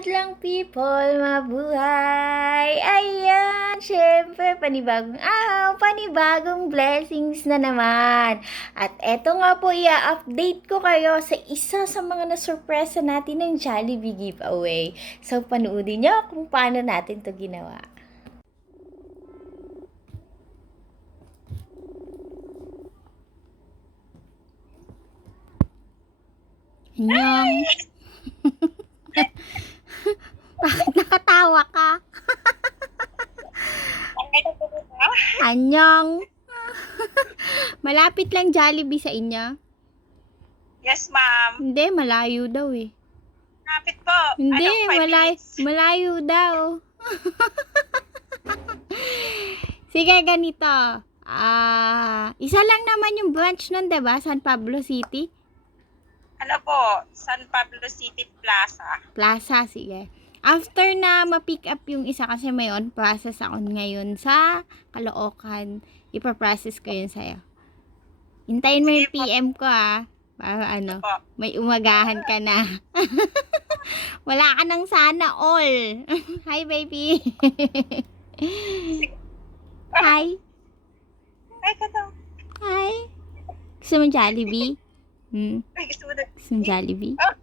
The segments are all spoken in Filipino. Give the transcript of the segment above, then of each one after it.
madlang people, mabuhay! Ayan, syempre, panibagong araw, panibagong blessings na naman. At eto nga po, i-update ko kayo sa isa sa mga nasurpresa natin ng Jollibee giveaway. So, panoodin nyo kung paano natin to ginawa. Anyong. Bakit nakatawa ka? Anyong. Malapit lang Jollibee sa inyo? Yes, ma'am. Hindi, malayo daw eh. Kapit po. Hindi, Anong 5 minutes? malayo daw. Sige, ganito. Isa lang naman yung branch nun, diba? San Pablo City? Ano po? San Pablo City Plaza. Plaza, sige. After na ma-pick up yung isa kasi may on process ako ngayon sa Caloocan, ipaprocess ko yun sa'yo. Hintayin mo yung Sige po. PM ko para Po. may umagahan ka na. Wala ka nang sana all. Hi, baby. Hi. Ay, kato. Hi. Gusto mo Jollibee? Ay, gusto mo na. Gusto mo Jollibee? Ah.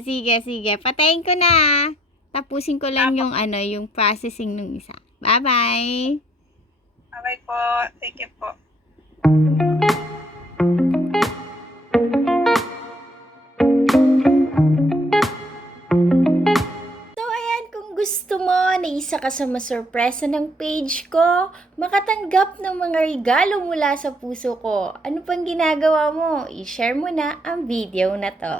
Sige. Patayin ko na. Tapusin ko lang yung yung processing ng isa. Bye-bye. Okay po. Thank you po. So, ayan, kung gusto mo na isa ka sa masurpresa ng page ko, makatanggap ng mga regalo mula sa puso ko, ano pang ginagawa mo? I-share mo na ang video na to.